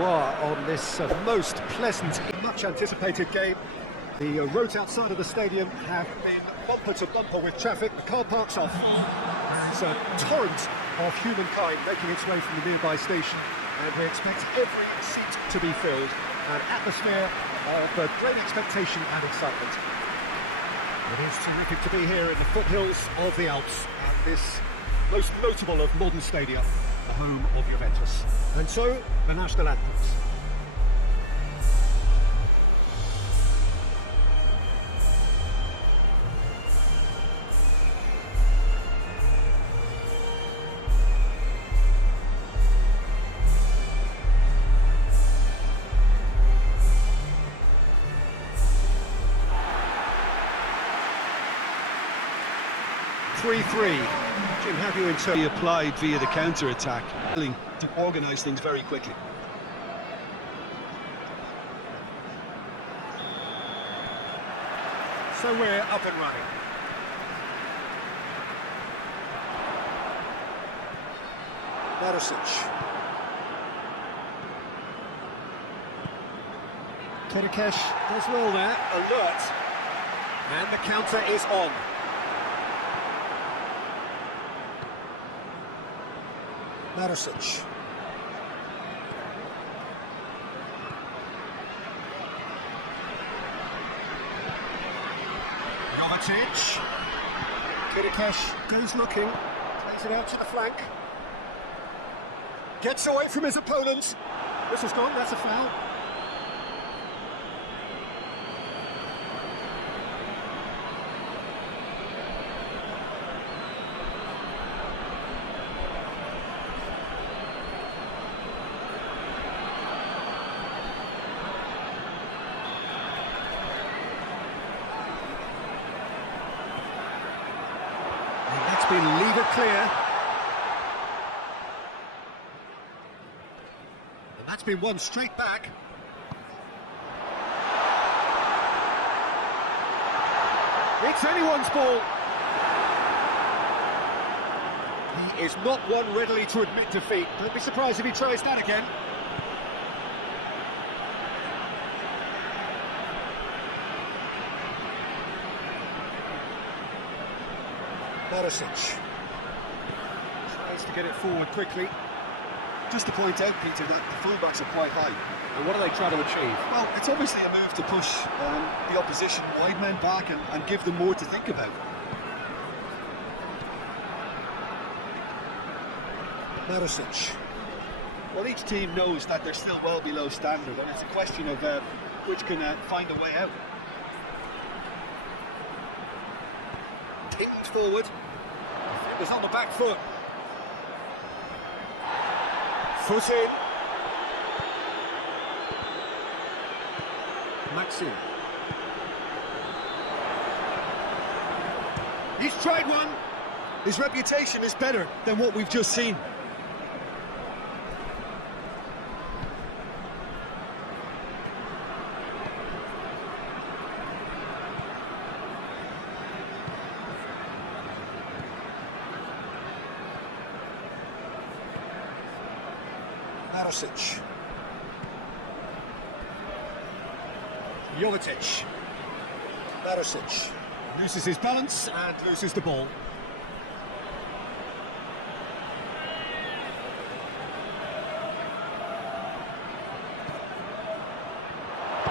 you are on this most pleasant, much anticipated game. The roads outside of the stadium have been bumper to bumper with traffic. The car parks are full. There's a torrent of humankind making its way from the nearby station, and we expect every seat to be filled. An atmosphere of great expectation and excitement. It is terrific to be here in the foothills of the Alps, at this most notable of modern stadia, the home of Juventus. And so, the national anthems. Jim, have you He applied via the counter-attack, to organise things very quickly. So we're up and running. Barisic. Terikesh does well there, alert. And the counter is on. Barisic. Jovetic. Terikesh goes looking, plays it out to the flank. Gets away from his opponent. This has gone, that's a foul. Been lever clear, and that's been won straight back. It's anyone's ball. He is not one readily to admit defeat. Don't be surprised if he tries that again. Barisic tries to get it forward quickly. Just to point out, Peter, that the fullbacks are quite high. And what are they trying to achieve? Well, it's obviously a move to push the opposition wide men back and give them more to think about. Barisic. Well, each team knows that they're still well below standard, and it's a question of which can find a way out. Pinged forward. It was on the back foot. Foot in. Maxim. He's tried one. His reputation is better than what we've just seen. Barisic. Jovetic. Barisic loses his balance and loses the ball.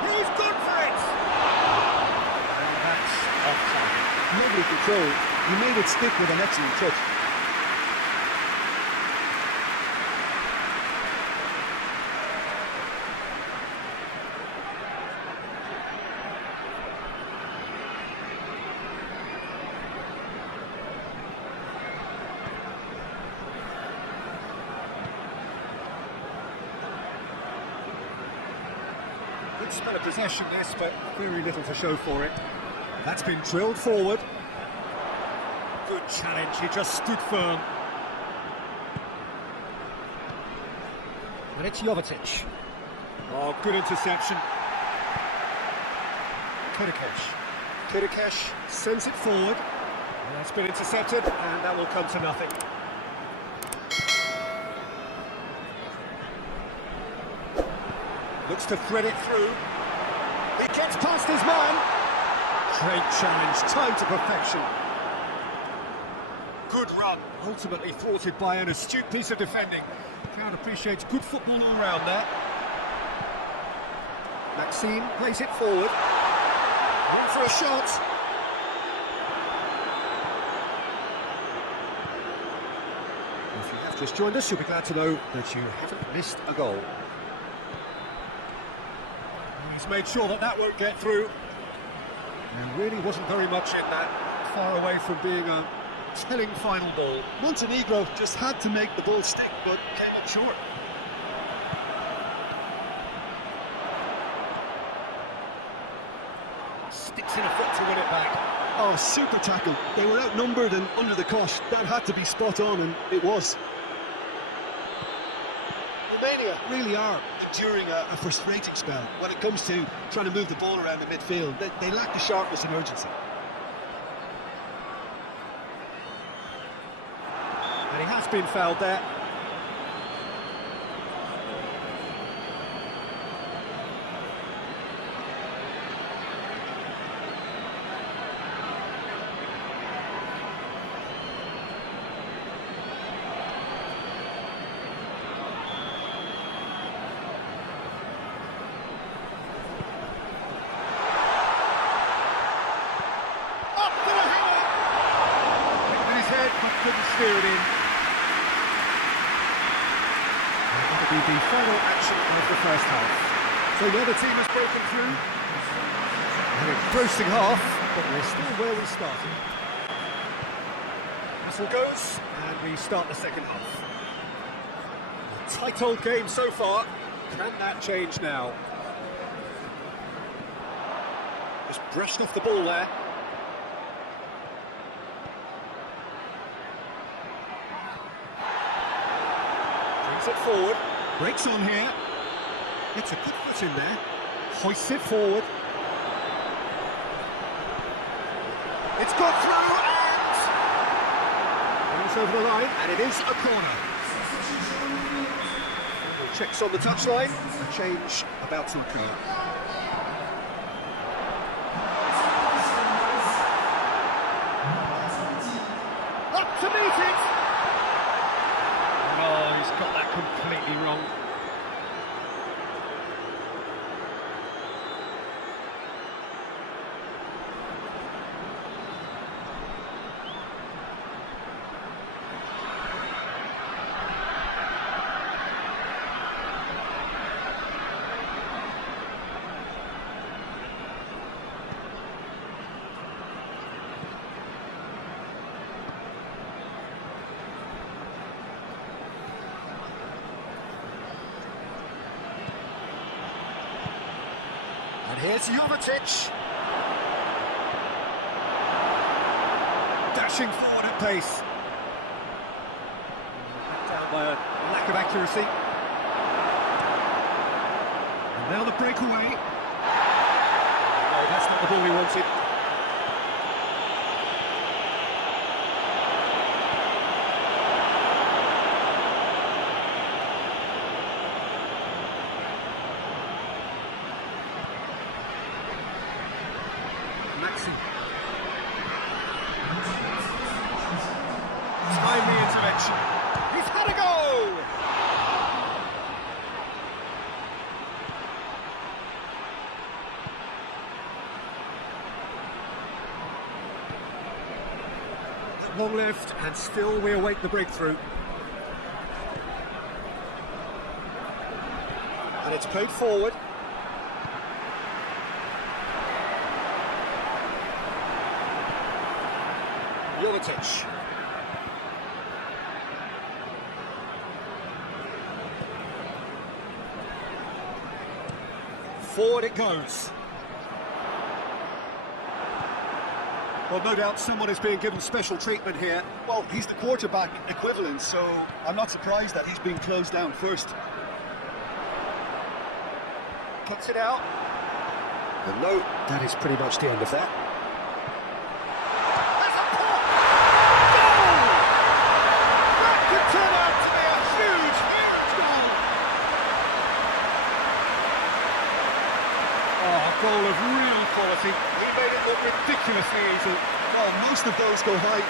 He's good for it! And that's off target. Nobody control. He made it stick with an excellent touch. Good spell of possession this, but very little to show for it. That's been drilled forward. Good challenge, he just stood firm. And it's Jovetic. Oh, good interception. Terikesh sends it forward. And that's been intercepted, and that will come to nothing. Looks to thread it through. It gets past his man. Great challenge, timed to perfection. Good run, ultimately thwarted by an astute piece of defending. Crowd appreciates good football all round there. Maxime plays it forward. Room for a shot. If you have just joined us, you'll be glad to know that you haven't missed a goal. He's made sure that that won't get through. There really wasn't very much in that, far away from being a telling final ball. Montenegro just had to make the ball stick, but came up short. Sticks in a foot to win it back. Oh, super tackle. They were outnumbered and under the cosh. That had to be spot on, and it was. Romania really are enduring a frustrating spell when it comes to trying to move the ball around the midfield. They lack the sharpness and urgency. And he has been fouled there. Couldn't steer it in. That'll be the final action of the first half. So the other team has broken through. An engrossing half, but we're still where we started. Whistle goes, and we start the second half. A tight old game so far. Can that change now? Just brushed off the ball there. It forward, breaks on here, gets a good foot in there, hoists it forward. It's got through and goes over the line, and it is a corner. Checks on the touchline, a change about to occur. Up to meet it! Oh, he's got that completely wrong. And here's Jovetic. Dashing forward at pace. Down by a lack of accuracy. And now the breakaway. No, that's not the ball he wanted. Timely intervention. He's had a go! Long left, and still we await the breakthrough. And it's played forward. Jovetic. Forward it goes. Well, no doubt someone is being given special treatment here. Well, he's the quarterback equivalent, so I'm not surprised that he's being closed down first. Cuts it out. And no, that is pretty much the end of that.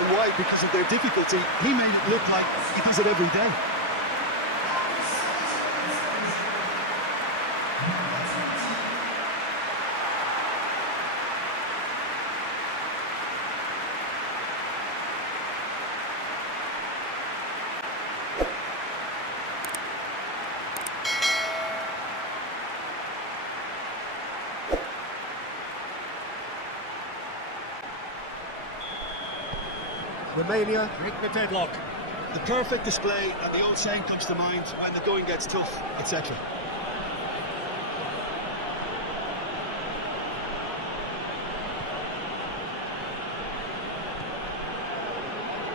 and wide because of their difficulty. He made it look like he does it every day. Romania break the deadlock. The perfect display, and the old saying comes to mind: when the going gets tough, etc.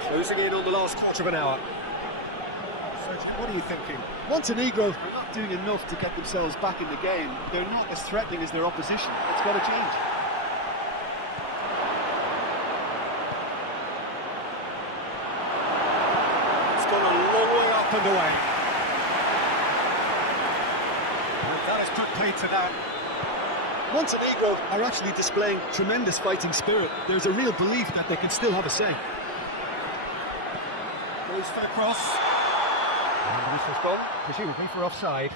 Closing in on the last quarter of an hour. So, what are you thinking? Montenegro are not doing enough to get themselves back in the game. They're not as threatening as their opposition. It's got to change. And away. And that has put paid to that. Montenegro are actually displaying tremendous fighting spirit. There's a real belief that they can still have a say. Goes for the cross. And this has gone, presumably for offside.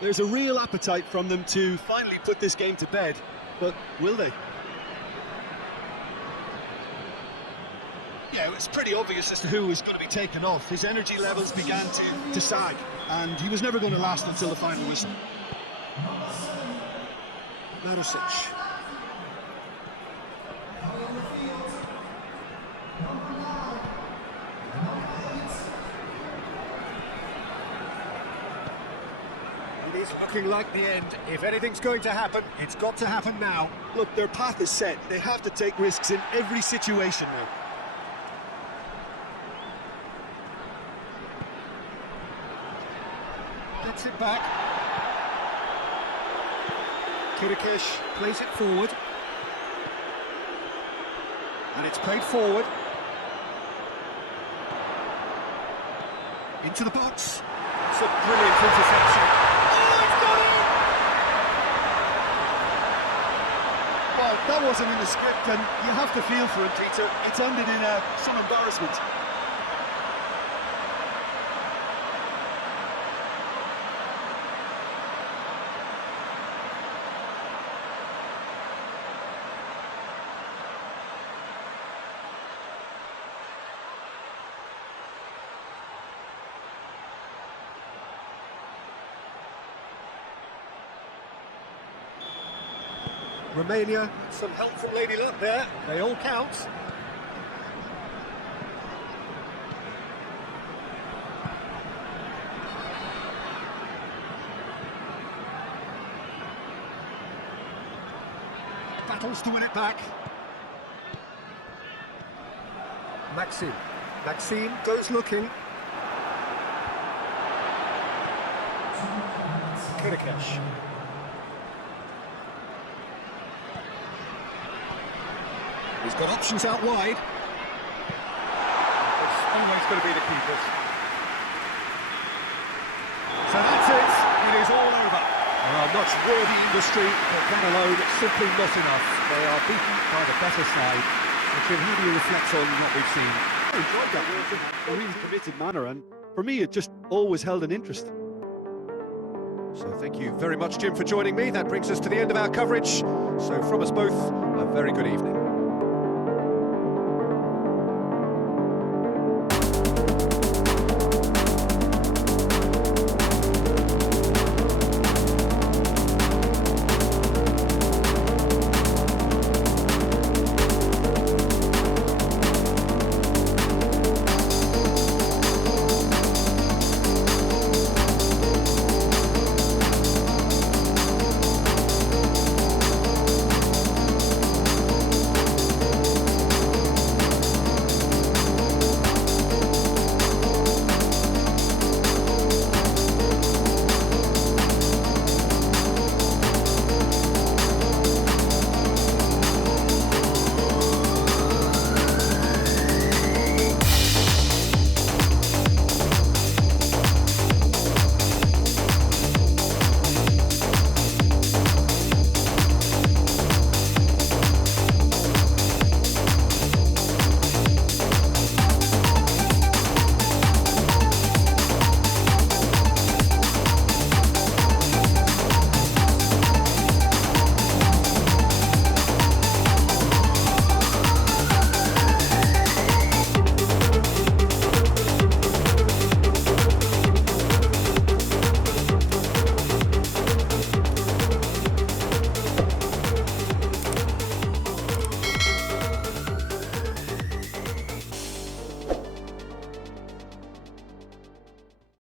There's a real appetite from them to finally put this game to bed, but will they? Yeah, it's pretty obvious as to who was going to be taken off. His energy levels began to sag, and he was never going to last until the final whistle. Marusic. It is looking like the end. If anything's going to happen, it's got to happen now. Look, their path is set. They have to take risks in every situation now. Gets it back. Kirikish plays it forward. And it's played forward. Into the box. It's a brilliant interception. Oh, it's got it! Well, that wasn't in the script, and you have to feel for him, Peter. It's ended in some embarrassment. Romania, some help from Lady Luck there. They all count. Battles to win it back. Maxime goes looking. Kirikish. He's got options out wide. It's always going to be the keepers. So that's it. It is all over. There are much worthy industry, but that alone simply not enough. They are beaten by the better side, which immediately reflects on what we've seen. I enjoyed that in a really committed manner, and for me it just always held an interest. So thank you very much, Jim, for joining me. That brings us to the end of our coverage. So from us both, a very good evening.